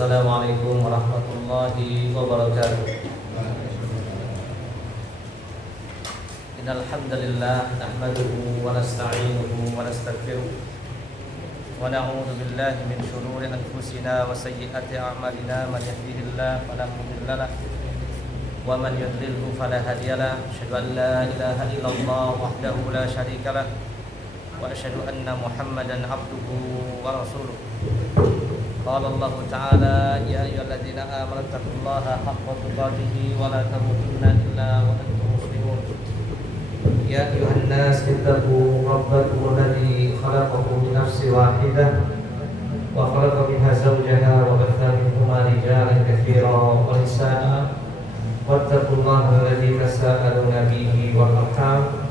Assalamualaikum warahmatullahi wabarakatuh. Innal hamdalillah nahmaduhu wa nasta'inuhu wa nastaghfiruh wa na'udzu billahi min shururi anfusina wa sayyiati a'malina. Man yahdihillahu fala mudilla lahu wa man yudlilhu fala hadiya lahu. Asyhadu an la ilaha illallah wahdahu la syarika lahu wa asyhadu anna Muhammadan abduhu wa rasuluh. Qala Allah Ta'ala ya ayyuhalladzina amanu taqullaha haqqa tuqatih wa la tamutunna illa wa antum muslimun. Ya ayyuhan nas ittaqu rabbakum alladzi khalaqakum min nafsin wahidah wa khalaqa minha zawjaha wa batha minhuma rijalan katsiran wa nisaa. Wattaqullaha alladzi tasaaluna bihi wal arham.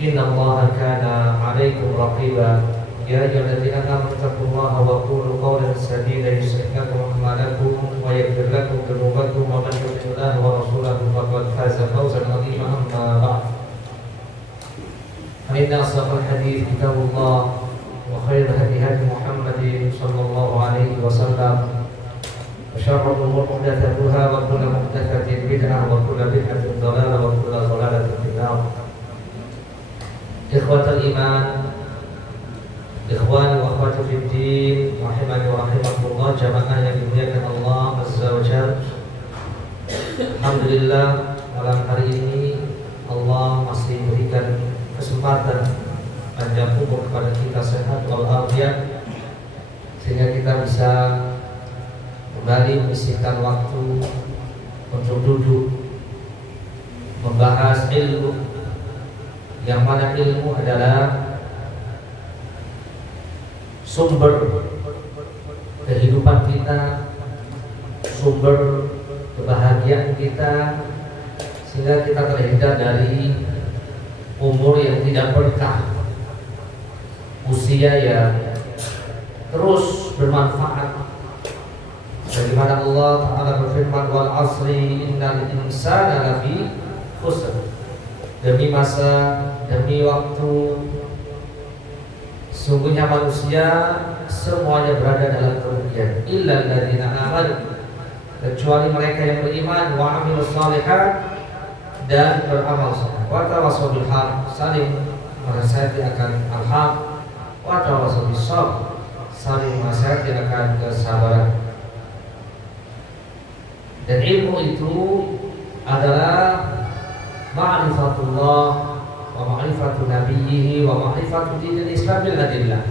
Innallaha kana 'alaikum raqiba. Ya ayyuhalladzina amanu taqullaha wa qulu qawlan sadida yuslih lakum a'malakum wa yaghfir lakum dhunubakum wa man yuti'illah wa rasulahu faqad faza fawzan 'azima. Amma ba'd. Fa inna asdaqal hadits kitabullah wa khairal hadi hadi Muhammadin sallallahu alaihi wasallam wa syarrul umuri muhdatsatuha wa kullu muhdatsatin bid'ah wa kullu bid'atin dhalalah wa kullu dhalalatin fin nar. Ikhwatal iman, ikhwani wa akhwati fid din, rahimani wa rahimakumullah, jamaah yang dimuliakan Allah Azza wa Jalla. Alhamdulillah, malam hari ini Allah masih berikan kesempatan panjang umur kepada kita, sehat walafiat, sehingga kita bisa kembali menyisihkan waktu untuk duduk membahas ilmu, yang mana ilmu adalah sumber kehidupan kita, sumber kebahagiaan kita, sehingga kita terhindar dari umur yang tidak berkah, usia yang terus bermanfaat. Bagaimana Allah Ta'ala berfirman, wal asri innal insana lafi khusr. Demi masa, demi waktu, sungguhnya manusia semuanya berada dalam kerugian. Illal ladzina amanu, kecuali mereka yang beriman, wa amilus shalihat, dan beramal saleh. Wa tawassaw bil haq, saling menasihati akan al-haq. Wa tawassaw bis sabr, saling menasihati akan kesabaran. Dan ilmu itu adalah ma'rifatullah wa ma'rifatu nabiyhi wa ma'rifatu dinil Islam bil adillah.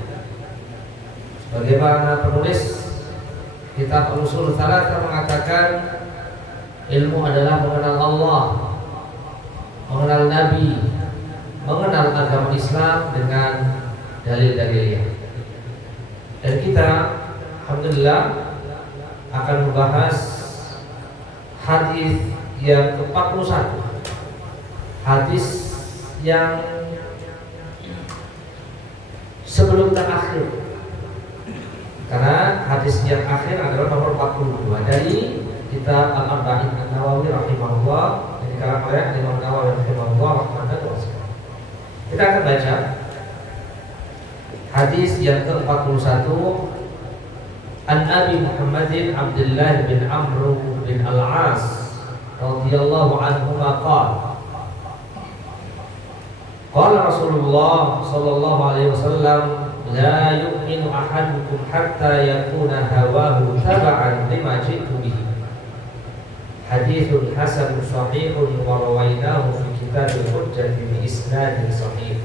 Bagaimana penulis kitab Ushul Tsalatsah mengatakan, ilmu adalah mengenal Allah, mengenal Nabi, mengenal agama Islam dengan dalil-dalilnya. Dan kita alhamdulillah akan membahas hadis yang ke-41, hadis yang sebelum terakhir, karena hadis yang akhir adalah nomor 42 dari kitab Al-Arba'in An-Nawawi rahimahullah, yang dikarang oleh Imam Nawawi rahimahullah rahmatan wasi'ah. Kita akan baca hadis yang ke-41. An Abi Muhammadin Abdullah bin Amr bin Al-As radhiyallahu anhuma qala, qala Rasulullah sallallahu alaihi wasallam, la yu'minu ahadukum hatta yakuna hawahu taba'an lima ji'tu bihi. Haditsun hasanun sahihun wa rawainahu fi kitabil hujjah bi isnadin sahih.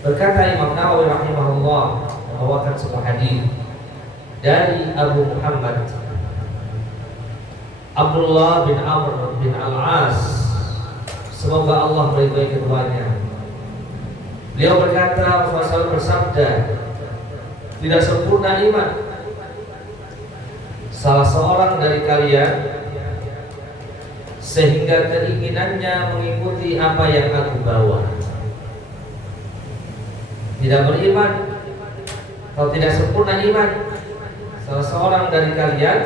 Berkata Imam Nawawi rahimahullah membawakan sebuah hadis dari Abu Muhammad Abdullah bin Amr bin Al-As, semoga Allah meridhai keduanya. Beliau berkata, Rasulullah bersabda, tidak sempurna iman salah seorang dari kalian sehingga keinginannya mengikuti apa yang aku bawa. Tidak beriman atau tidak sempurna iman salah seorang dari kalian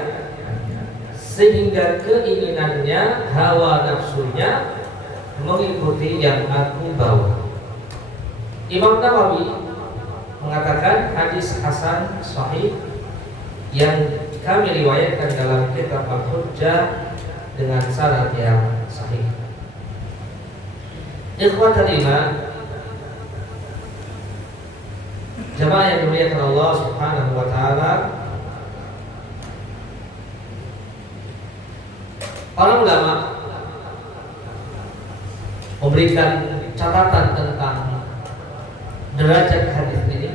sehingga keinginannya, hawa nafsunya mengikuti yang aku bawa. Imam Nawawi mengatakan hadis hasan sahih yang kami riwayatkan dalam kitab Al-Hujjah dengan sanad yang sahih. Ikhwatal iman, jamaah yang dimuliakan Allah Subhanahu wa taala, para ulama memberikan catatan tentang derajat hadis ini.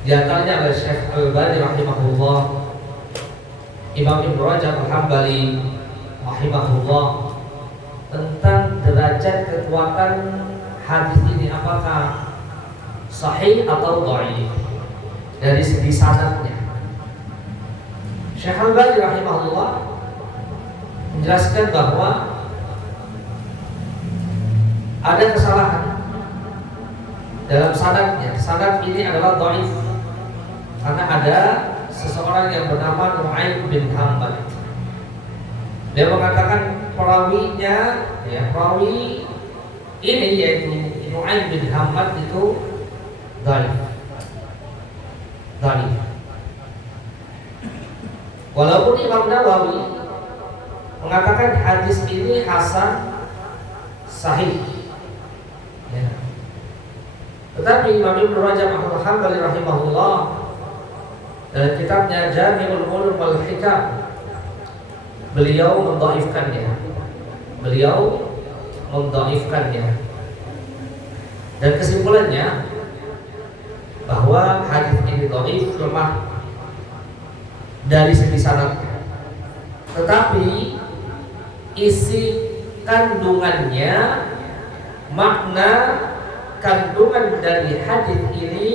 Di antaranya oleh Syekh Al-Albani rahimahullah, Imam Ibnu Rajab Al-Hambali rahimahullah, tentang derajat kekuatan hadis ini, apakah sahih atau dhaif dari segi sanadnya. Syekh Al-Albani rahimahullah menjelaskan bahwa ada kesalahan dalam sanadnya. Sanad ini adalah dhaif karena ada seseorang yang bernama Nu'aim bin Hammad. Dia mengatakan perawinya, perawi ini yaitu Nu'aim bin Hammad itu dhaif. Walaupun Imam Nawawi mengatakan hadis ini hasan sahih, tetapi Imam Ibnu Rajab Al-Hambali rahimahullah dalam kitabnya Jami'ul Ulum wal Hikam, beliau mendhaifkannya. Dan kesimpulannya bahwa hadis ini dhaif, lemah dari segi sanad, tetapi isi kandungannya, makna kandungan dari hadis ini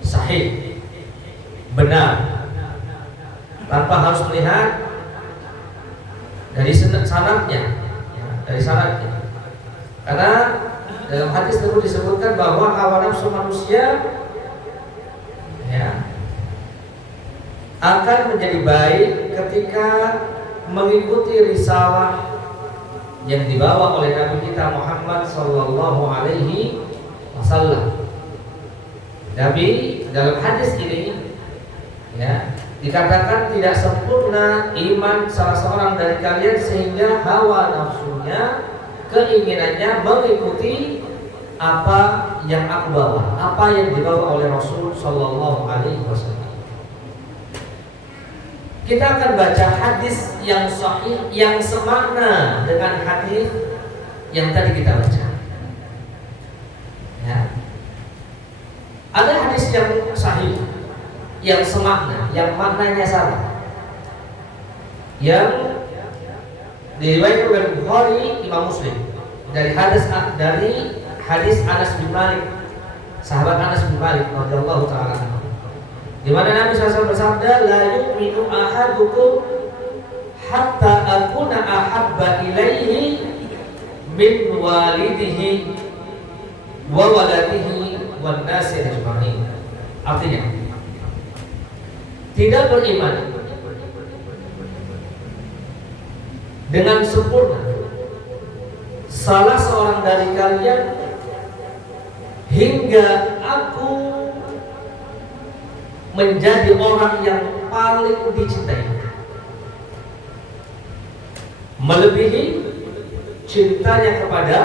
sahih, benar, tanpa harus melihat dari sanadnya, karena dalam hadis tersebut disebutkan bahwa hawa nafsu manusia akan menjadi baik ketika mengikuti risalah yang dibawa oleh Nabi kita Muhammad sallallahu alaihi wasallam. Nabi dalam hadis ini dikatakan tidak sempurna iman salah seorang dari kalian sehingga hawa nafsunya, keinginannya mengikuti apa yang aku bawa, apa yang dibawa oleh Rasul sallallahu alaihi wasallam. Kita akan baca hadis yang sahih, yang semakna dengan hadis yang tadi kita baca. Ada hadis yang sahih, yang semakna, yang maknanya sama, yang diriwayatkan oleh Bukhari, Imam Muslim dari hadis Anas bin Malik, sahabat Anas bin Malik radhiyallahu taala anhu, di mana Nabi SAW bersabda, la yu'minu ahadukum hatta akuna ahabba ilaihi min walidihi wa waladihi wan nasi ajma'in. Artinya, tidak beriman dengan sempurna salah seorang dari kalian hingga aku menjadi orang yang paling dicintai, melebihi cintanya kepada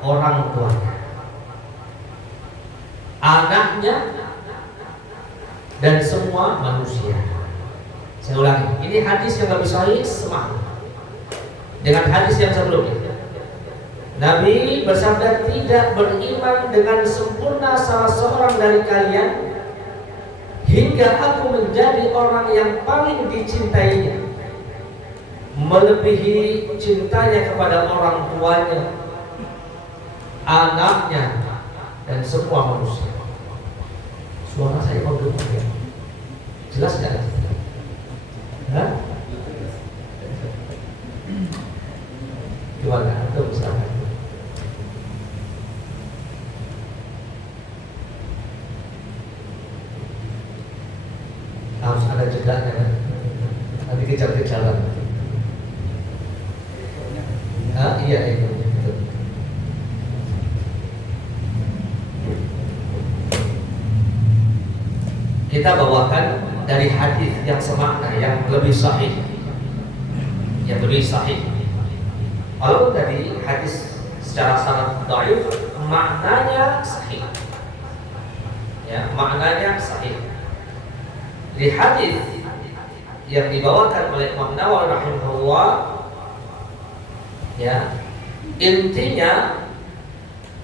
orang tuanya, anaknya, dan semua manusia. Saya ulangi, ini hadis yang lebih sahih semakna dengan hadis yang sebelumnya. Nabi bersabda, tidak beriman dengan sempurna salah seorang dari kalian hingga aku menjadi orang yang paling dicintainya, melebihi cintanya kepada orang tuanya, anaknya, dan semua manusia. Suara saya kok belum ya? Jelas gak? Gimana? Itu misalkan harus ada jedanya kan? Nanti kejar-kejaran. Iya itu. Kita bawakan dari hadis yang semakna, yang lebih sahih, Walaupun dari hadis secara sanad dhaif, maknanya sahih. Ya, maknanya sahih. Di hadis yang dibawakan oleh Imam Nawawi rahimahullah, ya, intinya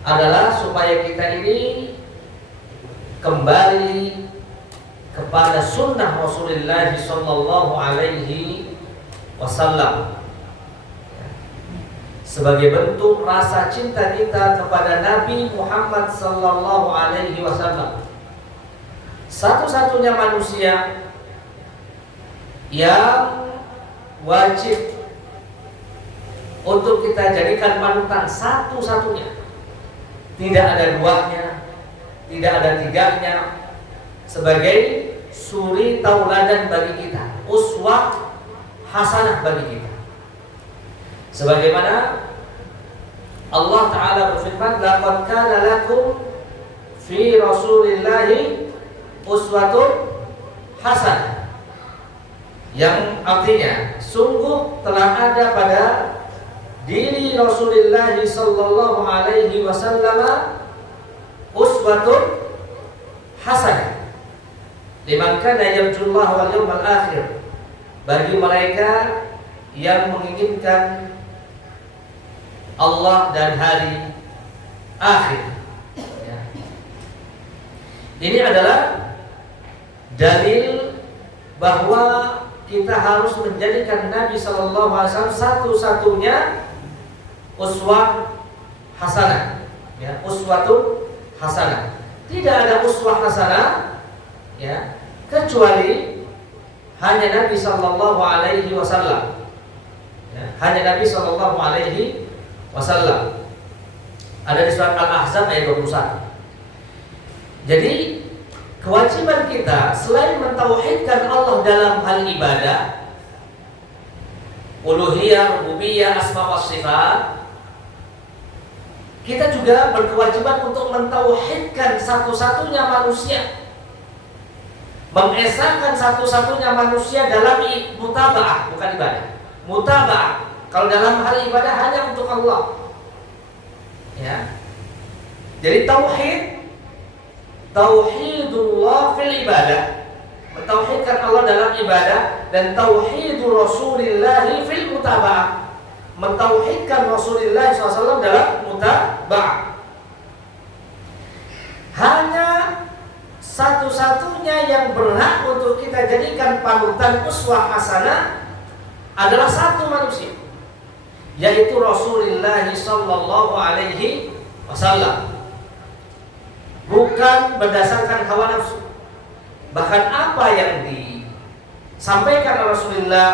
adalah supaya kita ini kembali kepada sunnah Rasulullah sallallahu alaihi wasallam sebagai bentuk rasa cinta kita kepada Nabi Muhammad sallallahu alaihi wasallam, satu-satunya manusia yang wajib untuk kita jadikan panutan, satu-satunya. Tidak ada duanya, tidak ada tiganya, sebagai suri tauladan bagi kita, uswah hasanah bagi kita. Sebagaimana Allah Ta'ala berfirman, laqad kana lakum fi Rasulillahi uswatun hasanah, yang artinya sungguh telah ada pada diri Rasulullah sallallahu alaihi wasallam uswatun hasanah liman kana yarjullah wal yawmal akhir, bagi mereka yang menginginkan Allah dan hari akhir. Ya. Ini adalah dalil bahwa kita harus menjadikan Nabi sallallahu alaihi wasallam satu-satunya uswah hasanah, ya, uswatun hasanah. Tidak ada uswah hasanah, ya, kecuali hanya Nabi sallallahu alaihi wasallam. Ya, hanya Nabi sallallahu alaihi wasallam. Ada di surat Al-Ahzab ayat 21. Jadi kewajiban kita selain mentauhidkan Allah dalam hal ibadah, uluhiyah, rububiyah, asma wa sifat, kita juga berkewajiban untuk mentauhidkan satu-satunya manusia, mengesahkan satu-satunya manusia dalam mutaba'ah, bukan ibadah. Mutaba'ah, kalau dalam hal ibadah hanya untuk Allah. Ya. Jadi tauhidullah fil ibadah, mentauhidkan Allah dalam ibadah, dan tauhidur Rasulillah fil mutaba'ah, mentauhidkan Rasulullah SAW dalam mutaba'ah. Hanya satu-satunya yang berhak untuk kita jadikan panutan uswah hasanah adalah satu manusia, yaitu Rasulullah sallallahu alaihi wasallam. Bukan berdasarkan hawa nafsu. Bahkan apa yang disampaikan oleh Rasulullah,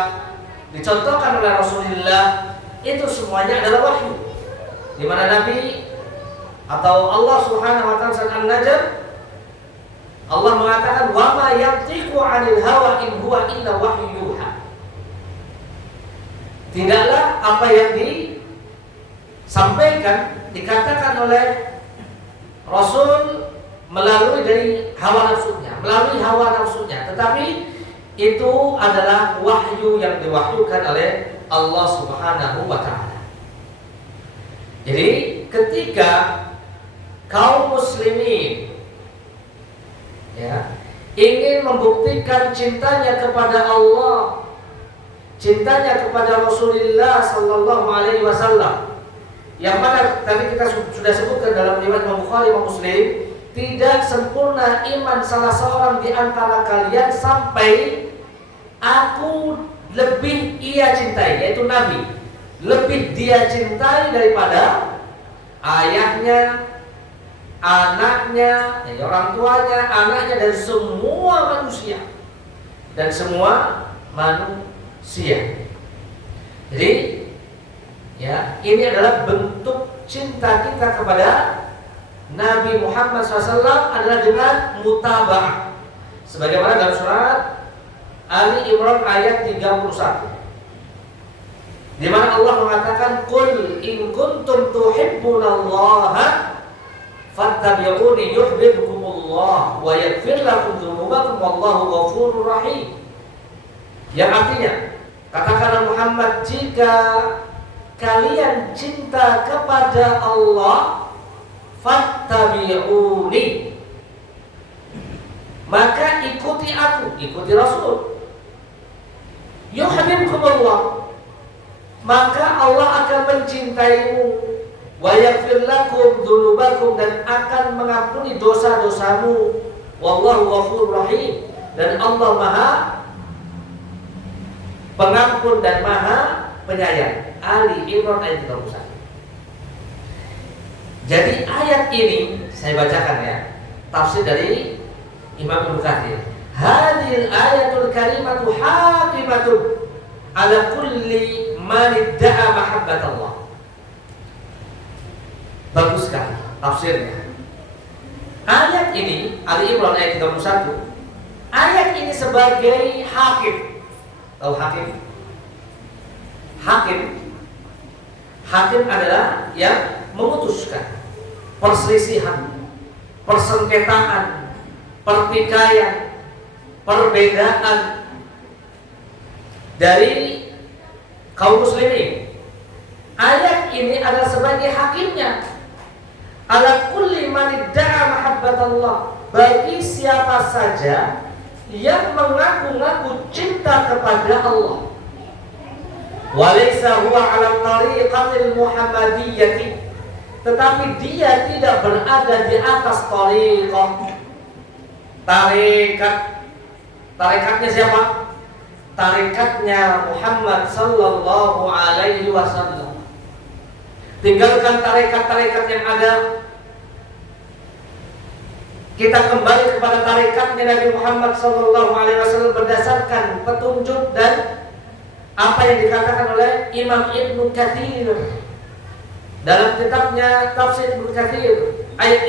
dicontohkan oleh Rasulullah, itu semuanya adalah wahyu. Di mana Nabi atau Allah Subhanahu wa taala surat An-Najm, Allah mengatakan, wa ma yantiqu 'anil hawa in huwa illa wahyu yuha. Tidaklah apa yang disampaikan, dikatakan oleh Rasul melalui dari hawa nafsunya, tetapi itu adalah wahyu yang diwahyukan oleh Allah Subhanahu wa taala. Jadi ketika kaum muslimin, ya, ingin membuktikan cintanya kepada Allah, cintanya kepada Rasulullah sallallahu alaihi wasallam, yang mana tadi kita sudah sebutkan dalam riwayat Imam Bukhari dan Muslim, tidak sempurna iman salah seorang di antara kalian sampai aku lebih ia cintai, yaitu Nabi, lebih dia cintai daripada ayahnya, anaknya, orang tuanya, anaknya, dan semua manusia. Jadi, ya, ini adalah bentuk cinta kita kepada Nabi Muhammad SAW adalah dengan mutaba'ah. Sebagaimana dalam surat Ali Imran ayat 31, di mana Allah mengatakan, qul in kuntum tuhibbunallaha fattabi'uni yuhibbukumullah wa yaghfir lakum dzunubakum wallahu ghafurur rahim. Yang artinya, katakanlah Muhammad, jika kalian cinta kepada Allah, fattabi'uni, maka ikuti aku, ikuti Rasul. Yuhibbukumullah, maka Allah akan mencintaimu, wa yaghfir lakum dzunubakum, dan akan mengampuni dosa-dosamu, wallahu ghafurur rahim, dan Allah Maha Pengampun dan Maha Penyayang. Ali Imran ayat 31. Jadi ayat ini saya bacakan ya, tafsir dari Imam Ibnu Katsir. Hadhil ayatul karimatu hakimatun ala kulli man idda'a mahabbatallah. Bagus sekali tafsirnya. Ayat ini, Ali Imran ayat 31. Ayat ini sebagai hakim. Tahu hakim? Hakim adalah yang memutuskan perselisihan, persengketaan, pertikaian, perbedaan dari kaum muslimin. Ayat ini adalah sebagai hakimnya. Ala kulli man idda'a mahabbatallah, bagi siapa saja yang mengaku-ngaku cinta kepada Allah. Walaysa huwa 'ala tariqatil muhammadiyyah, tetapi dia tidak berada di atas tarekatnya siapa? Tarekatnya Muhammad sallallahu alaihi wasallam. Tinggalkan tarekat-tarekat yang ada. Kita kembali kepada tarekatnya Nabi Muhammad sallallahu alaihi wasallam berdasarkan petunjuk dan apa yang dikatakan oleh Imam Ibnu Katsir dalam kitabnya Tafsir Ibnu Katsir. Ayat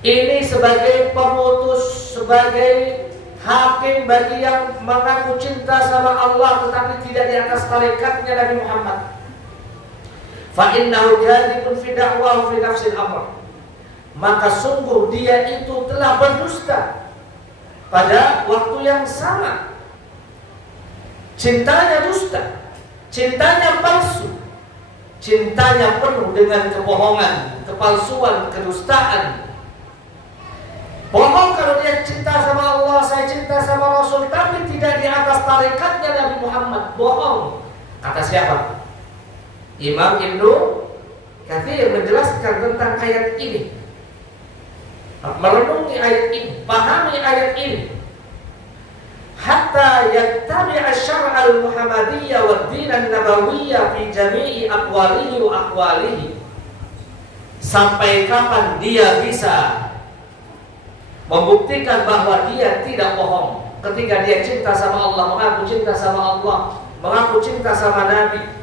ini sebagai pemutus, sebagai hakim bagi yang mengaku cinta sama Allah tetapi tidak di atas tarekatnya Nabi Muhammad. Fa innahu kadhibun fi da'wahu fi nafsil amr, maka sungguh dia itu telah berdusta pada waktu yang sama. Cintanya dusta, cintanya palsu, cintanya penuh dengan kebohongan, kepalsuan, kedustaan. Bohong kalau dia cinta sama Allah, saya cinta sama Rasul, tapi tidak di atas tarekatnya Nabi Muhammad. Bohong. Kata siapa? Imam Ibnu Katsir menjelaskan tentang ayat ini. Merenungi ayat ini, pahami ayat ini, hatta yattabi'a syar'al muhammadiyya wa ad-din an-nabawiyya fi jami'i aqwalihi wa ahwalihi. Sampai kapan dia bisa membuktikan bahwa dia tidak bohong ketika dia cinta sama Allah, mengaku cinta sama Allah, mengaku cinta sama Nabi.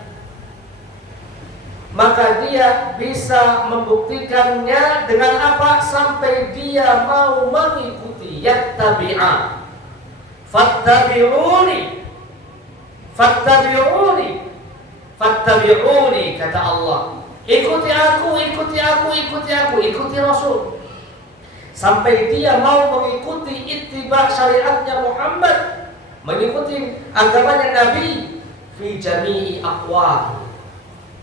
Maka dia bisa membuktikannya dengan apa? Sampai dia mau mengikuti. Yattabi'a, fattabi'uni, fattabi'uni, fattabi'uni, kata Allah. Ikuti aku, ikuti aku, ikuti aku, ikuti Rasul. Sampai dia mau mengikuti ittiba syariatnya Muhammad, mengikuti agamanya Nabi fi jami'i aqwal.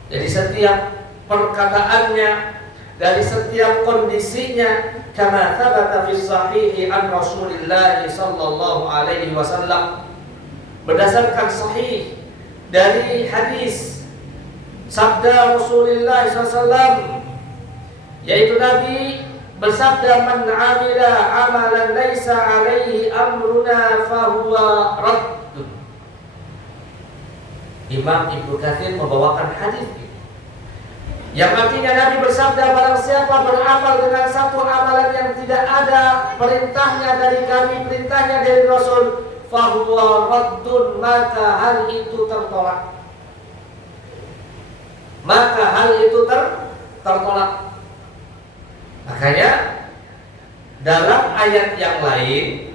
Jadi setiap perkataannya, dari setiap kondisinya, kama thabata fi sahihi an Rasulillah sallallahu alaihi wasallam, berdasarkan sahih dari hadis sabda Rasulullah sallallahu, yaitu Nabi bersabda, man amila amalan laisa alaihi amruna fahuwa radd. Imam Ibnu Katsir membawakan hadis ini, yang artinya Nabi bersabda, barang siapa beramal dengan satu amalan yang tidak ada perintahnya dari kami, perintahnya dari Rasul, fahuwa raddun, maka hal itu tertolak. Maka hal itu tertolak. Makanya dalam ayat yang lain,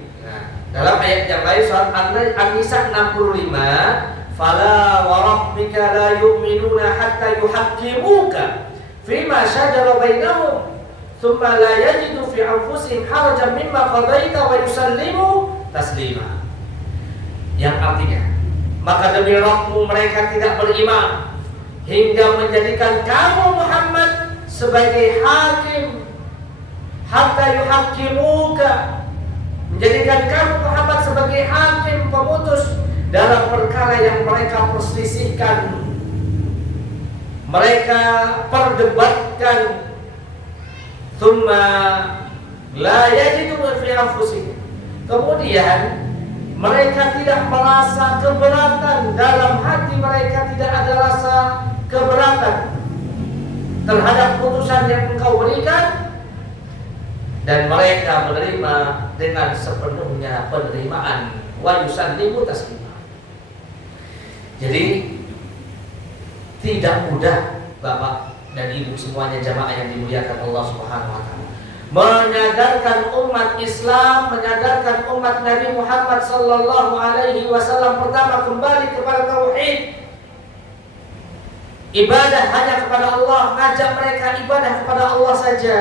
surat An-Nisa 65, fala wa rabbika la yu'minuna hatta yuhaqqimuka fima shajara bainahum thumma la yajidu fi anfusihim harajan mimma qadaita wa yusallimu taslima. Yang artinya, maka demi Rabbmu mereka tidak beriman hingga menjadikan kamu Muhammad sebagai hakim, hatta yuhaqqimuka, menjadikan kamu Muhammad sebagai hakim pemutus dalam perkara yang mereka perselisihkan, mereka perdebatkan. Tsumma la yajidu fi anfusihim, kemudian mereka tidak merasa keberatan, dalam hati mereka tidak ada rasa keberatan terhadap putusan yang engkau berikan, dan mereka menerima dengan sepenuhnya penerimaan. Wa yusallimu taslima. Jadi tidak mudah Bapak dan Ibu semuanya jamaah yang dimuliakan Allah Subhanahu wa taala, menyadarkan umat Islam, menyadarkan umat Nabi Muhammad sallallahu alaihi wasallam pertama kembali kepada tauhid. Ibadah hanya kepada Allah, ngajak mereka ibadah kepada Allah saja,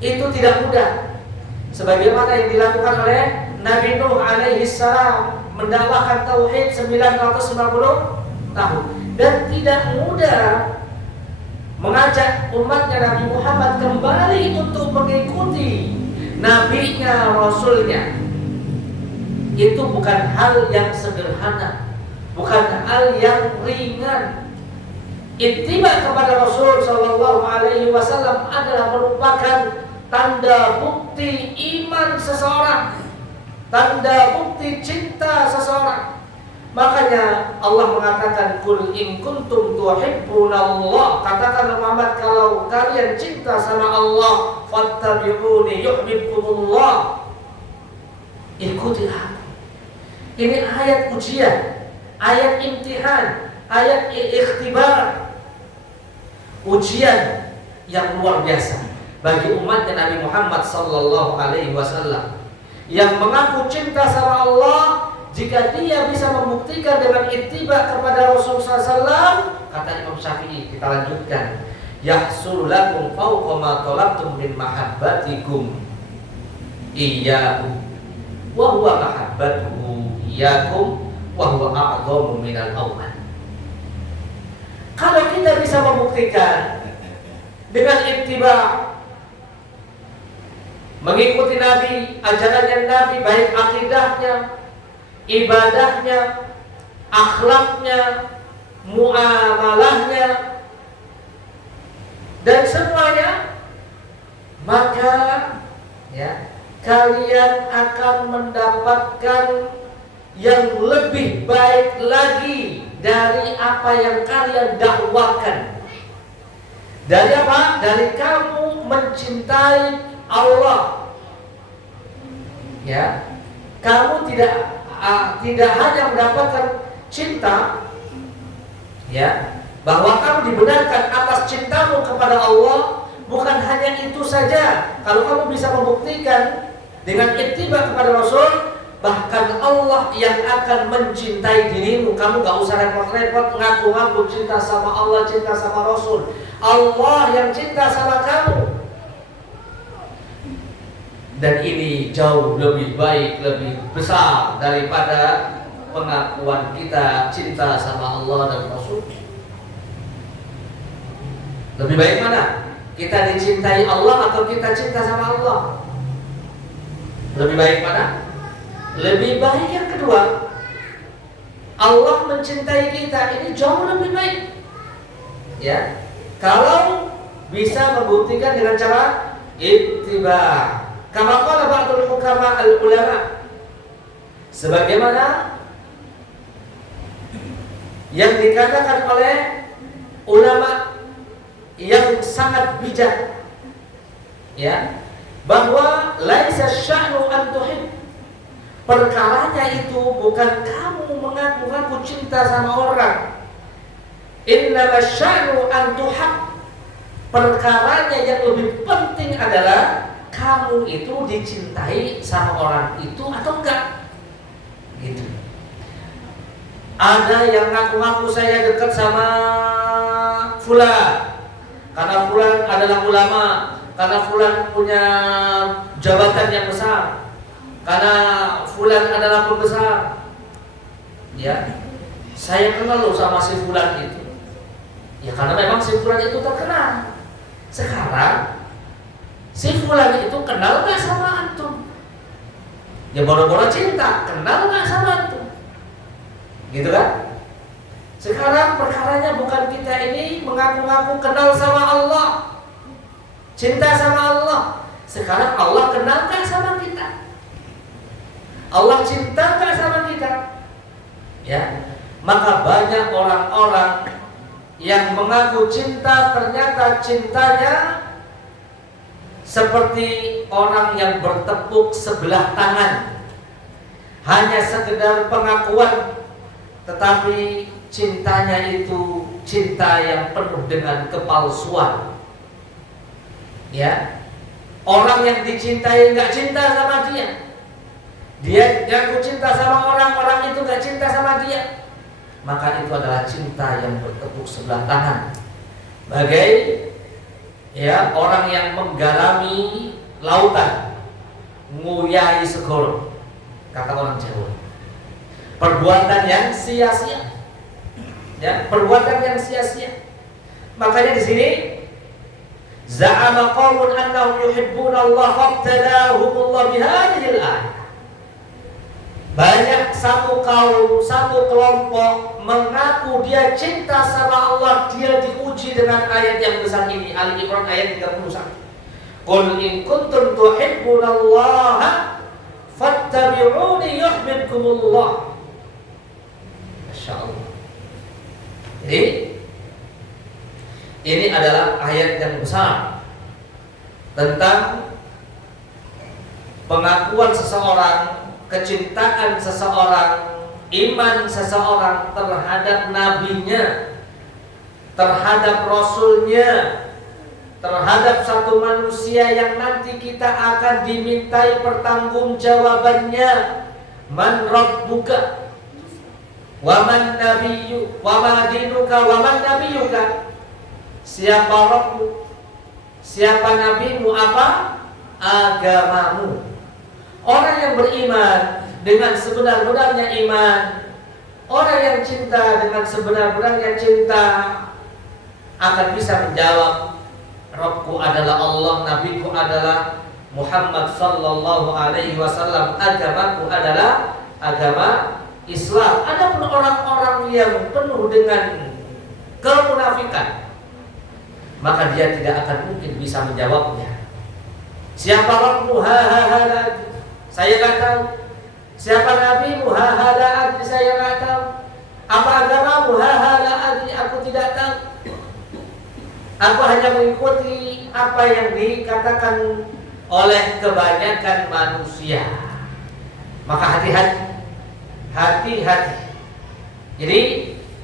itu tidak mudah. Sebagaimana yang dilakukan oleh Nabi Nuh alaihi salam, mendakwakan tauhid 950 tahun, dan tidak mudah mengajak umatnya Nabi Muhammad kembali untuk mengikuti nabinya, rasulnya. Itu bukan hal yang sederhana, bukan hal yang ringan. Ittiba kepada Rasul sallallahu alaihi wasallam adalah merupakan tanda bukti iman seseorang, tanda bukti cinta seseorang. Makanya Allah mengatakan, "Qul in kuntum tuhibbunallah," katakan Muhammad, kalau kalian cinta sama Allah, fattabi'uni yuhibbukumullah, ikutilah. Ini ayat ujian, ayat imtihan, ayat ikhtibar, ujian yang luar biasa bagi umatnya Nabi Muhammad sallallahu alaihi wasallam yang mengaku cinta sama Allah. Jika dia bisa membuktikan dengan ittiba kepada Rasulullah SAW, kata Imam Syafi'i, kita lanjutkan, yahsul lakum fawqa ma talabtum min mahabbatikum iyyahu wa huwa mahabbatuhu iyyakum wa huwa a'dhamu minal awwal. Kalau kita bisa membuktikan dengan ittiba, mengikuti Nabi, ajarannya Nabi, baik akidahnya, ibadahnya, akhlaknya, muamalahnya, dan semuanya, maka ya, kalian akan mendapatkan yang lebih baik lagi dari apa yang kalian dakwakan. Dari apa? Dari kamu mencintai Allah. Ya, kamu tidak hanya mendapatkan cinta, ya, bahwa kamu dibenarkan atas cintamu kepada Allah. Bukan hanya itu saja. Kalau kamu bisa membuktikan dengan ittiba kepada Rasul, bahkan Allah yang akan mencintai dirimu. Kamu gak usah repot-repot ngaku-ngaku cinta sama Allah, cinta sama Rasul. Allah yang cinta sama kamu. Dan ini jauh lebih baik, lebih besar daripada pengakuan kita cinta sama Allah dan Rasul. Lebih baik mana? Kita dicintai Allah atau kita cinta sama Allah? Lebih baik mana? Lebih baik yang kedua. Allah mencintai kita, ini jauh lebih baik. Ya, kalau bisa membuktikan dengan cara ittiba. Kama qala ba'dul hukama al-ulama, sebagaimana yang dikatakan oleh ulama yang sangat bijak, ya, bahwa laisa sya'nu an tuhib, perkaranya itu bukan kamu mengaku-ngaku cinta sama orang. Innama sya'nu an tuhab, perkaranya yang lebih penting adalah kamu itu dicintai sama orang itu atau enggak, gitu. Ada yang ngaku-ngaku saya dekat sama fulan karena fulan adalah ulama, karena fulan punya jabatan yang besar, karena fulan adalah pembesar. Ya, saya kenal loh sama si fulan itu. Ya karena memang si fulan itu terkenal. Sekarang si fulan itu kenal gak sama antum? Ya boro-boro cinta, kenal gak sama antum? Gitu kan? Sekarang perkaranya bukan kita ini mengaku-ngaku kenal sama Allah, cinta sama Allah. Sekarang Allah kenal gak sama kita? Allah cinta gak sama kita? Ya, maka banyak orang-orang yang mengaku cinta, ternyata cintanya seperti orang yang bertepuk sebelah tangan, hanya sekedar pengakuan, tetapi cintanya itu cinta yang penuh dengan kepalsuan. Ya, orang yang dicintai nggak cinta sama dia, dia ngaku cinta sama orang itu nggak cinta sama dia, maka itu adalah cinta yang bertepuk sebelah tangan. Bagai ya orang yang menggalami lautan, nguyai segoro, kata orang Jawa. Perbuatan yang sia-sia, ya, perbuatan yang sia-sia. Makanya di sini za'ama qaumun annahum yuhibbuna Allah fabtadahumullah bihadhil ayat. Banyak satu kaum, satu kelompok mengaku dia cinta sama Allah, dia diuji dengan ayat yang besar ini. Ali Imran ayat 31. Qul in kuntum tuhibbunallaha fattabi'uni yuhibbukumullah. Masyaallah. Jadi ini adalah ayat yang besar tentang pengakuan seseorang, kecintaan seseorang, iman seseorang terhadap nabinya, terhadap rasulnya, terhadap satu manusia yang nanti kita akan dimintai pertanggungjawabannya. Man rabbuka wa man nabiyyu wa ma dinuka wa man nabiyyuka. Siapa Rabbmu? Siapa nabimu? Apa agamamu? Orang yang beriman dengan sebenar-benarnya iman, orang yang cinta dengan sebenar-benarnya cinta akan bisa menjawab, Rabbku adalah Allah, nabiku adalah Muhammad sallallahu alaihi wasallam, agamaku adalah agama Islam. Adapun orang-orang yang penuh dengan kemunafikan, maka dia tidak akan mungkin bisa menjawabnya. Siapa Rabbmu? Saya nggak tahu. Siapa nabimu? Saya nggak tahu. Apa agamamu? Aku tidak tahu. Aku hanya mengikuti apa yang dikatakan oleh kebanyakan manusia. Maka hati-hati, hati-hati. Jadi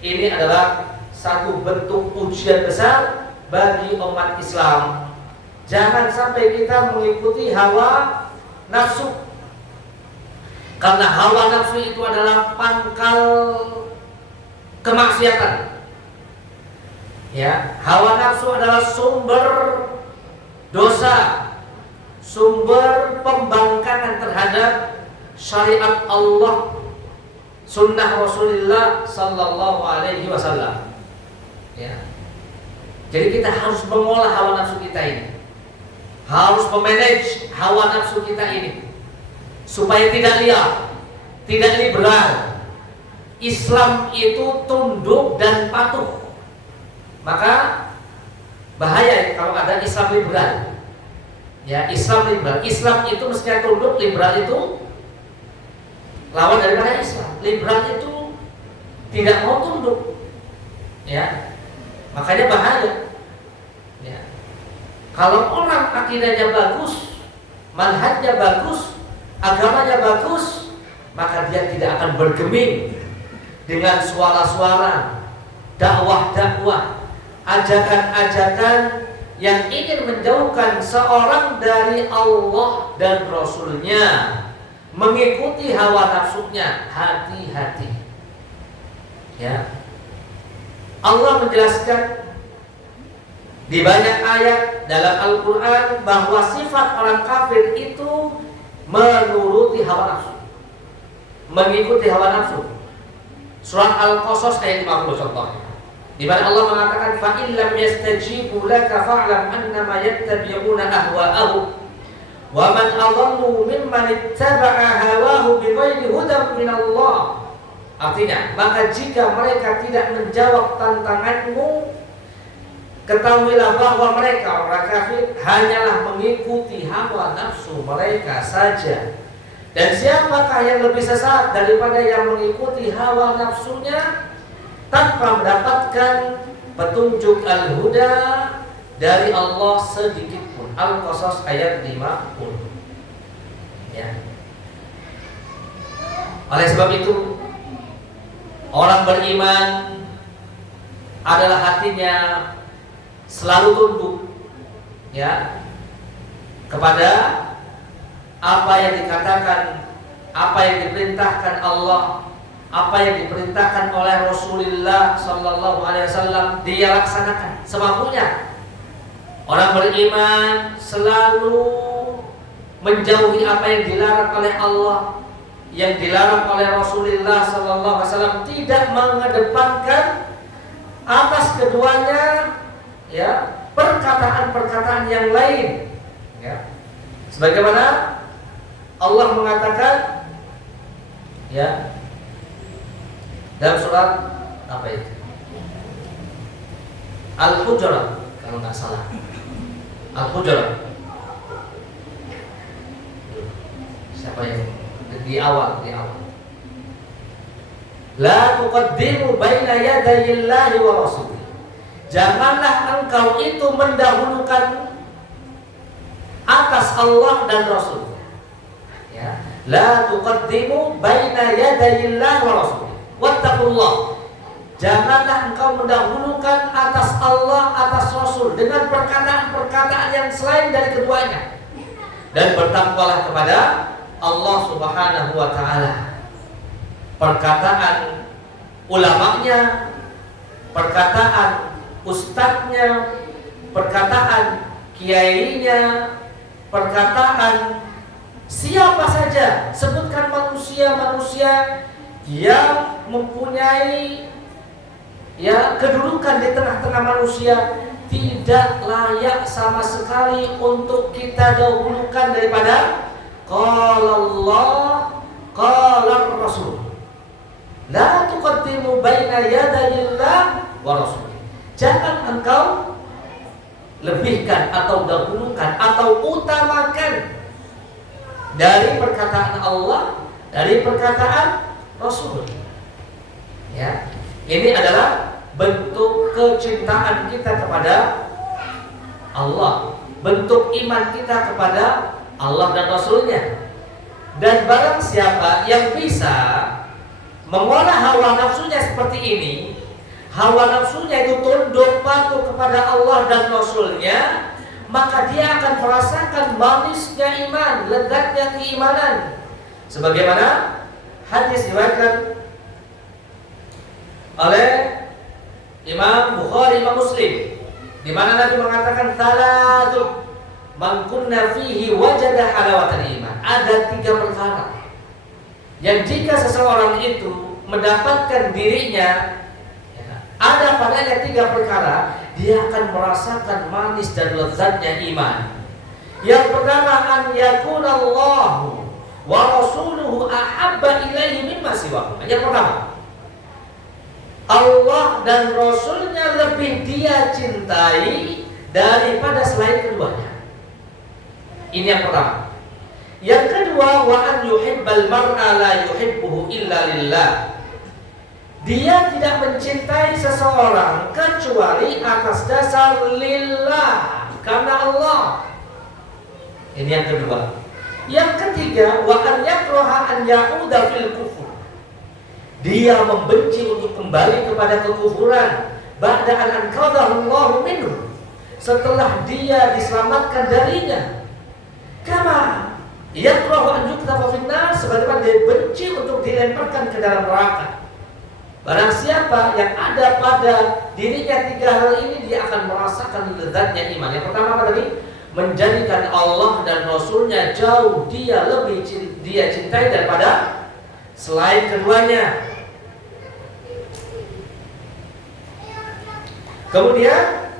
ini adalah satu bentuk ujian besar bagi umat Islam. Jangan sampai kita mengikuti hawa nafsu, karena hawa nafsu itu adalah pangkal kemaksiatan. Ya, hawa nafsu adalah sumber dosa, sumber pembangkangan terhadap syariat Allah, sunnah Rasulullah sallallahu alaihi wasallam. Ya. Jadi kita harus mengolah hawa nafsu kita ini, harus memanage hawa nafsu kita ini supaya tidak liar, tidak liberal. Islam itu tunduk dan patuh. Maka bahaya kalau ada Islam liberal. Ya, Islam liberal. Islam itu mestinya tunduk, liberal itu lawan daripada Islam. Liberal itu tidak mau tunduk. Ya. Makanya bahaya. Ya. Kalau orang akidahnya bagus, manhajnya bagus, agamanya bagus, maka dia tidak akan bergeming dengan suara-suara, dakwah-dakwah, ajakan-ajakan yang ingin menjauhkan seorang dari Allah dan Rasulnya, mengikuti hawa nafsunya. Hati-hati. Ya. Allah menjelaskan Di banyak ayat dalam Al-Quran bahwa sifat orang kafir itu menuruti hawa nafsu, mengikuti hawa nafsu. Surat Al-Qasas ayat 50 contohnya, di mana Allah mengatakan fa in lam yastajibu laka fa'lam annama yattabi'una ahwa'ahum wa man adallu mimman ittaba'a hawahu bighairi hudan min Allah. Artinya, maka jika mereka tidak menjawab tantanganmu, ketahuilah bahwa mereka orang kafir hanyalah mengikuti hawa nafsu mereka saja. Dan siapakah yang lebih sesat daripada yang mengikuti hawa nafsunya tanpa mendapatkan petunjuk al-huda dari Allah sedikit pun. Al-Qasas ayat 50. Ya. Oleh sebab itu, orang beriman adalah hatinya selalu tunduk, ya, kepada apa yang dikatakan, apa yang diperintahkan Allah, apa yang diperintahkan oleh Rasulullah Sallallahu Alaihi Wasallam, dia laksanakan semampunya. Orang beriman selalu menjauhi apa yang dilarang oleh Allah, yang dilarang oleh Rasulullah Sallallahu Alaihi Wasallam, tidak mengedepankan atas keduanya, ya, perkataan-perkataan yang lain, ya. Sebagaimana Allah mengatakan, ya, dalam surat apa itu? Al-Hujurat kalau nggak salah. Al-Hujurat. Siapa yang di awal? La tuqaddimu baina yadayillahi wa rasulih. Janganlah engkau itu mendahulukan atas Allah dan Rasul. Ya. La tuqaddimu baina yadayillahi wa rasulih. Wattaqullah. Janganlah engkau mendahulukan atas Allah, atas Rasul dengan perkataan-perkataan yang selain dari keduanya. Dan bertakwalah kepada Allah Subhanahu wa taala. Perkataan ulamanya, perkataan ustadznya, perkataan kiainya, perkataan siapa saja, sebutkan manusia-manusia yang mempunyai, ya, kedudukan di tengah-tengah manusia, tidak layak sama sekali untuk kita dahulukan daripada qala Allah, qala Rasul. La tuqaddimu baina yadayillah wa rasul. Jangan engkau lebihkan atau dahulukan atau utamakan dari perkataan Allah, dari perkataan Rasul. Ya, ini adalah bentuk kecintaan kita kepada Allah, bentuk iman kita kepada Allah dan Rasulnya. Dan barang siapa yang bisa mengolah hawa nafsunya seperti ini, hawa nafsunya itu tunduk patuh kepada Allah dan Rasulnya, maka dia akan merasakan manisnya iman, lezatnya keimanan. Sebagaimana hadis diriwayatkan oleh Imam Bukhari, Imam Muslim, di mana Nabi mengatakan salatu man kunna fihi wajada halawatal iman. Ada 3 perkara yang jika seseorang itu mendapatkan dirinya, ya, ada padanya 3 perkara, dia akan merasakan manis dan lezatnya iman. Yang pertama, an yakunallahu wa rasuluhu ahabba ilaihi mimma siwahu. Yang pertama, Allah dan Rasulnya lebih dia cintai daripada selain keduanya. Ini yang pertama. Yang kedua, wa an yuhibbal mar'a la yuhibbuhu illa lillah. Dia tidak mencintai seseorang kecuali atas dasar lillah, karena Allah. Ini yang kedua. Yang ketiga, wa an yakraha an ya'uda fil kufur. Dia membenci untuk kembali kepada kekufuran ba'da an anqadhahu Allahu minhu, setelah dia diselamatkan darinya. Kama yakrahu an yuktafa fin nar, sebagaimana dia benci untuk dilemparkan ke dalam neraka. Barang siapa yang ada pada dirinya tiga hal ini, dia akan merasakan lezatnya iman. Yang pertama apa tadi? Menjadikan Allah dan Rasulnya jauh dia cintai daripada selain keduanya. Kemudian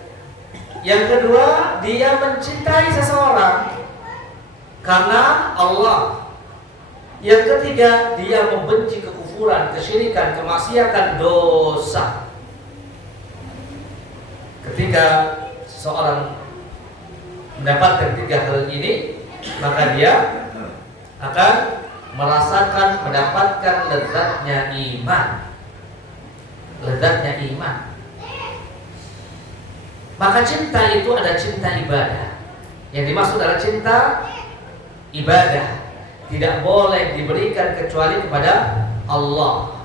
yang kedua, dia mencintai seseorang karena Allah. Yang ketiga, dia membenci kekufuran, kesyirikan, kemaksiatan, dosa. Ketika seseorang mendapatkan tiga hal ini, maka dia akan mendapatkan lezatnya iman. Lezatnya iman. Maka cinta itu ada cinta ibadah. Yang dimaksud adalah cinta ibadah. Tidak boleh diberikan kecuali kepada Allah.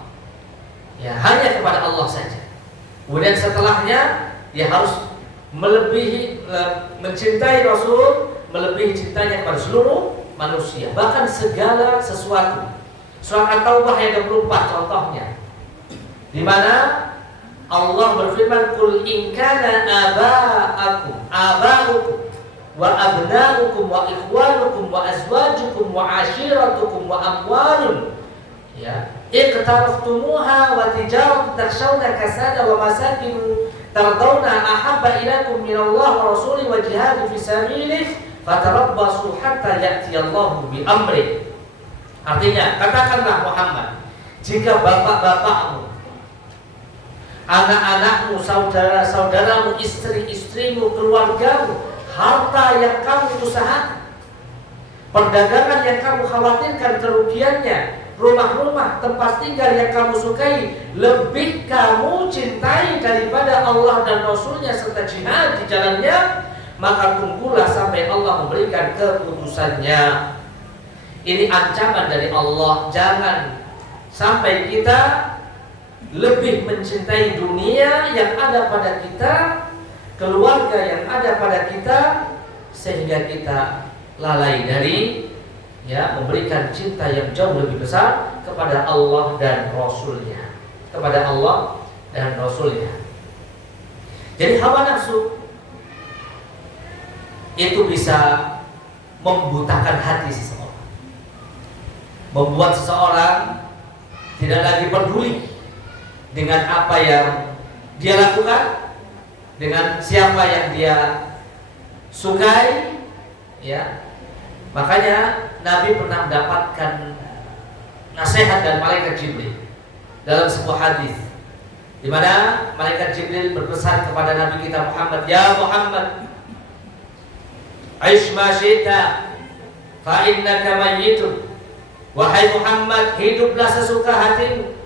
Ya, hanya kepada Allah saja. Kemudian setelahnya dia harus mencintai Rasul, melebihi cintanya kepada seluruh manusia, bahkan segala sesuatu. Surat At-Taubah ayat 24 contohnya, di mana Allah berfirman, "Qul in kana aba'ukum wa abna'ukum wa ikhwanukum wa azwajukum wa ashiratukum wa amwalun iqtaraftumuha wa tijaratun takhshawna kasada wa masakin tardawna ahabba ilaikum minallah wa rasuli wa jihadin fi sabilihi fatarabbasu hatta ya'tiyallahu bi amri." Artinya, katakanlah Muhammad, jika bapak-bapakmu, anak-anakmu, saudara-saudaramu, istri-istrimu, keluargamu, harta yang kamu usahakan, perdagangan yang kamu khawatirkan kerugiannya, rumah-rumah, tempat tinggal yang kamu sukai, lebih kamu cintai daripada Allah dan Rasulnya serta jihad di jalannya, maka tunggulah sampai Allah memberikan keputusannya. Ini ancaman dari Allah. Jangan sampai kita lebih mencintai dunia yang ada pada kita, keluarga yang ada pada kita, sehingga kita lalai dari memberikan cinta yang jauh lebih besar kepada Allah dan Rasulnya, kepada Allah dan Rasulnya. Jadi hawa nafsu itu bisa membutakan hati seseorang, membuat seseorang tidak lagi peduli dengan apa yang dia lakukan, dengan siapa yang dia sukai, Makanya Nabi pernah mendapatkan nasihat dari malaikat Jibril dalam sebuah hadis, di mana malaikat Jibril berpesan kepada Nabi kita Muhammad, "Ya Muhammad, aish ma syi'ta fa innaka mayyitun." Wahai Muhammad, hiduplah sesuka hatimu,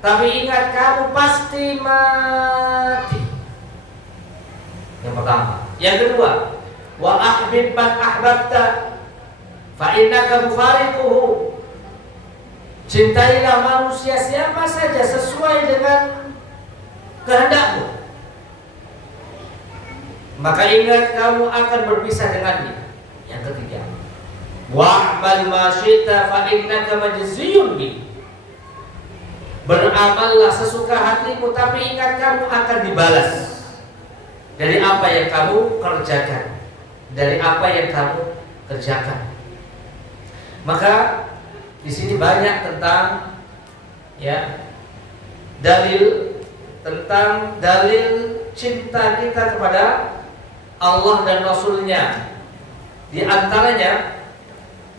tapi ingat kamu pasti mati. Yang pertama. Yang kedua, wa ahbib man ahbabta fa innaka mufariquhu. Cintailah manusia siapa saja sesuai dengan kehendakmu, maka ingat kamu akan berpisah dengannya. Yang ketiga, wa'mal ma syi'ta fa innaka majziyun bi. Beramallah sesuka hatimu, tapi ingat kamu akan dibalas dari apa yang kamu kerjakan, dari apa yang kamu kerjakan. Maka di sini banyak tentang dalil cinta kita kepada Allah dan Rasulnya. Di antaranya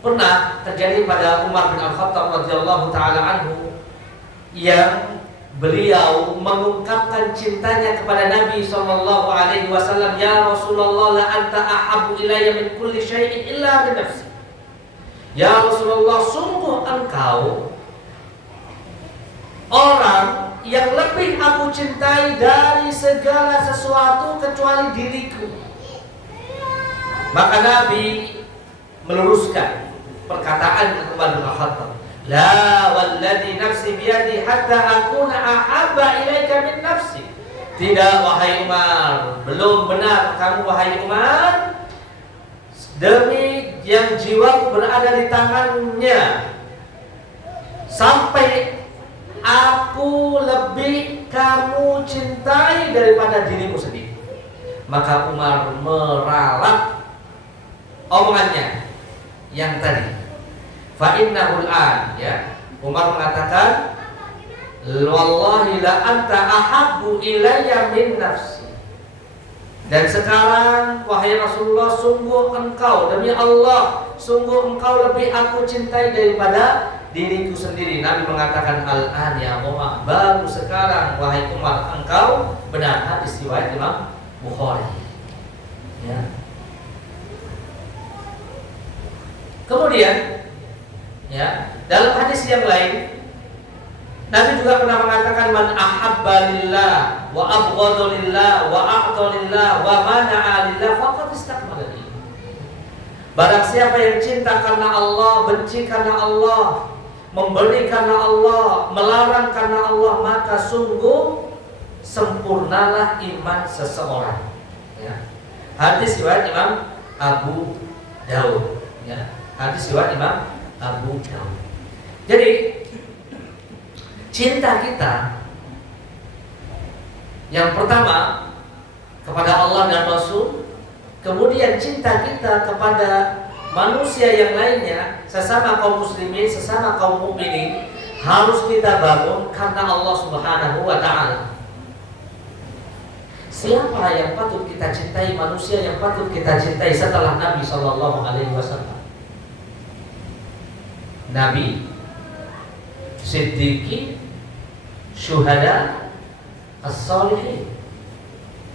pernah terjadi pada Umar bin Al-Khattab radhiyallahu taala anhu, yang beliau mengungkapkan cintanya kepada Nabi sallallahu alaihi wasallam, "Ya Rasulullah, la anta ahabbu ilayya min kulli syai'in illa min nafsi." Ya Rasulullah, sungguh engkau orang yang lebih aku cintai dari segala sesuatu kecuali diriku. Maka Nabi meluruskan perkataan Umar bin Khattab, "La walladhi nafsi biyadi hatta akuna ahabba ilaika min nafsi." Tidak wahai Umar, belum benar kamu wahai Umar, demi yang jiwaku berada di tangannya, sampai aku lebih kamu cintai daripada dirimu sendiri. Maka Umar meralat omongannya yang tadi. Fa innahul an, ya. Umar mengatakan, wallahi la anta ahabbu ilayya min nafsi. Dan sekarang wahai Rasulullah, sungguh engkau, demi Allah, sungguh engkau lebih aku cintai daripada diriku sendiri. Nabi mengatakan, al-an ya Umar, baru sekarang wahai Umar engkau benar. Hadis riwayat Imam Bukhari. Ya. Kemudian, ya, dalam hadis yang lain Nabi juga pernah mengatakan, man ahabba lillah wa abghadha lillah wa a'ta lillah wa mana'a lillah faqad istakmala iman. Barang siapa yang cinta karena Allah, benci karena Allah, memberi karena Allah, melarang karena Allah, maka sungguh sempurnalah iman seseorang. Ya. Hadis riwayat Imam Abu Daud. Ya. Hadis riwayat Imam Abu Daud. Jadi cinta kita yang pertama kepada Allah dan Rasul, kemudian cinta kita kepada manusia yang lainnya, sesama kaum muslimin, sesama kaum mukminin, harus kita bangun karena Allah Subhanahu wa taala. Siapa yang patut kita cintai, manusia yang patut kita cintai setelah Nabi sallallahu alaihi wasallam? Nabi, Siddiqin, syuhada, as-salihin.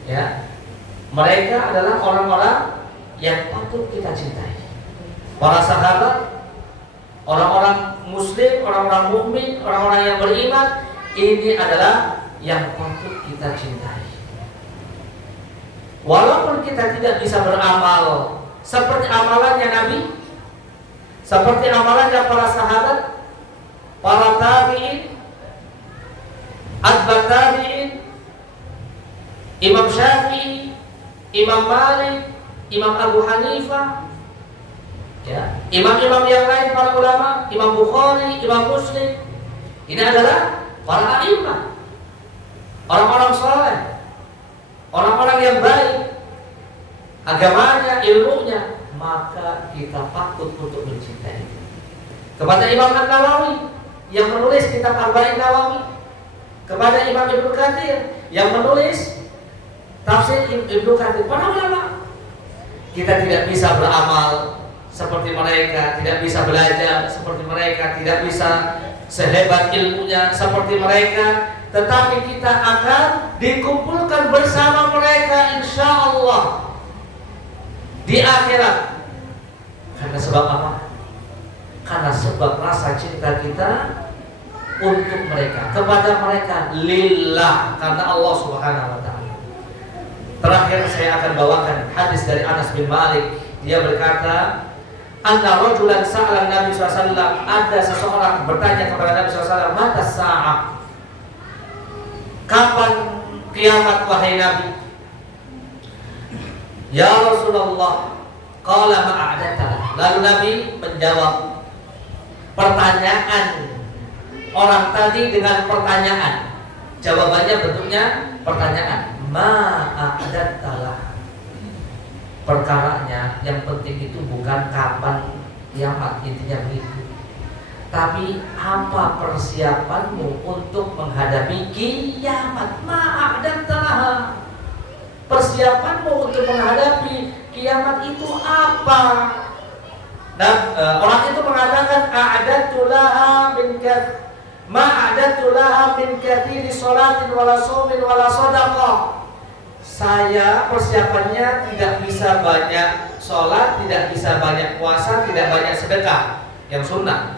Ya. Mereka adalah orang-orang yang patut kita cintai. Para sahabat, orang-orang muslim, orang-orang mukmin, orang-orang yang beriman, ini adalah yang patut kita cintai. Walaupun kita tidak bisa beramal seperti amalannya Nabi, seperti amalannya para sahabat, para tabi'in, atba' tabi'in, Imam Syafi'i, Imam Malik, Imam Abu Hanifah, ya, imam-imam yang lain, para ulama, Imam Bukhari, Imam Muslim. Ini adalah para a'imah, orang-orang saleh, orang-orang yang baik agamanya, ilmunya, maka kita patut untuk mencintai. Kepada Imam An-Nawawi yang menulis kitab Arba'in Nawawi, kepada Imam Ibnu Katsir yang menulis tafsir Ibnu Katsir, para ulama. Kita tidak bisa beramal seperti mereka, tidak bisa belajar seperti mereka, tidak bisa sehebat ilmunya seperti mereka, tetapi kita akan dikumpulkan bersama mereka insya Allah di akhirat. Karena sebab apa? Karena sebab rasa cinta kita untuk mereka, kepada mereka, lillah, karena Allah Subhanahu wa taala. Terakhir saya akan bawakan hadis dari Anas bin Malik. Dia berkata, anna rajulan sa'ala Nabi SAW, ada seseorang bertanya kepada Nabi SAW, mata sa'ah, kapan kiamat wahai Nabi? Ya Rasulullah, qala ma'adatalah. Lalu Nabi menjawab pertanyaan orang tadi dengan pertanyaan. Jawabannya bentuknya pertanyaan. Ma'adatalah. Perkaranya yang penting itu bukan kapan kiamat, intinya begitu. Tapi apa persiapanmu untuk menghadapi kiamat? Ma'adatalah. Persiapanmu untuk menghadapi kiamat itu apa? Dan orang itu mengatakan, a'adatu laha min ma'adatu laha min kathiri sholatin wala shaumin wala shadaqah. Saya persiapannya tidak bisa banyak sholat, tidak bisa banyak puasa, tidak banyak sedekah yang sunnah.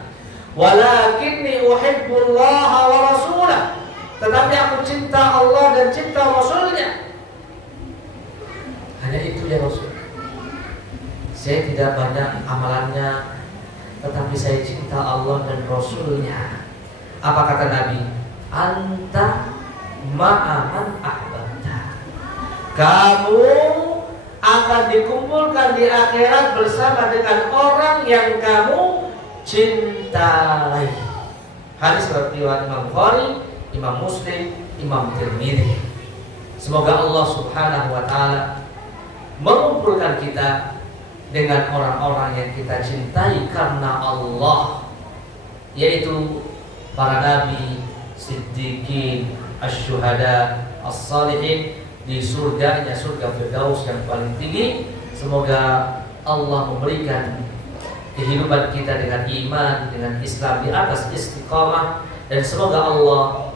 Walakinni uhibbullaha wa rasulah. Tetapi aku cinta Allah dan cinta Rasulnya. Hanya itu ya Rasul. Saya tidak banyak amalannya, tetapi saya cinta Allah dan Rasulnya. Apa kata Nabi? Anta ma'aman ahbabta. Kamu akan dikumpulkan di akhirat bersama dengan orang yang kamu cintai. Hadis riwayat Imam Bukhari, Imam Muslim, Imam Tirmidzi. Semoga Allah Subhanahu wa taala mengumpulkan kita dengan orang-orang yang kita cintai karena Allah, yaitu para nabi, siddiqin, asy-syuhada, as-salihin di surganya, surga Firdaus yang paling tinggi. Semoga Allah memberikan kehidupan kita dengan iman, dengan Islam di atas istiqamah, dan semoga Allah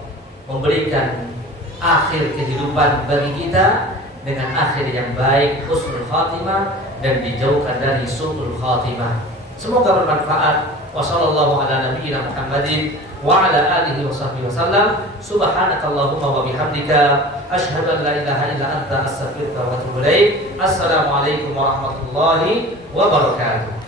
memberikan akhir kehidupan bagi kita dengan akhir yang baik, husnul khatimah, dan dijauhkan dari su'ul khatimah. Semoga bermanfaat. Wassallallahu ala nabiyyina Muhammadin wa ala alihi wa sahbihi wasallam. Subhanakallahumma wa bihamdika asyhadu an la ilaha illa anta astaghfiruka wa atubu ilaik. Assalamualaikum warahmatullahi wabarakatuh.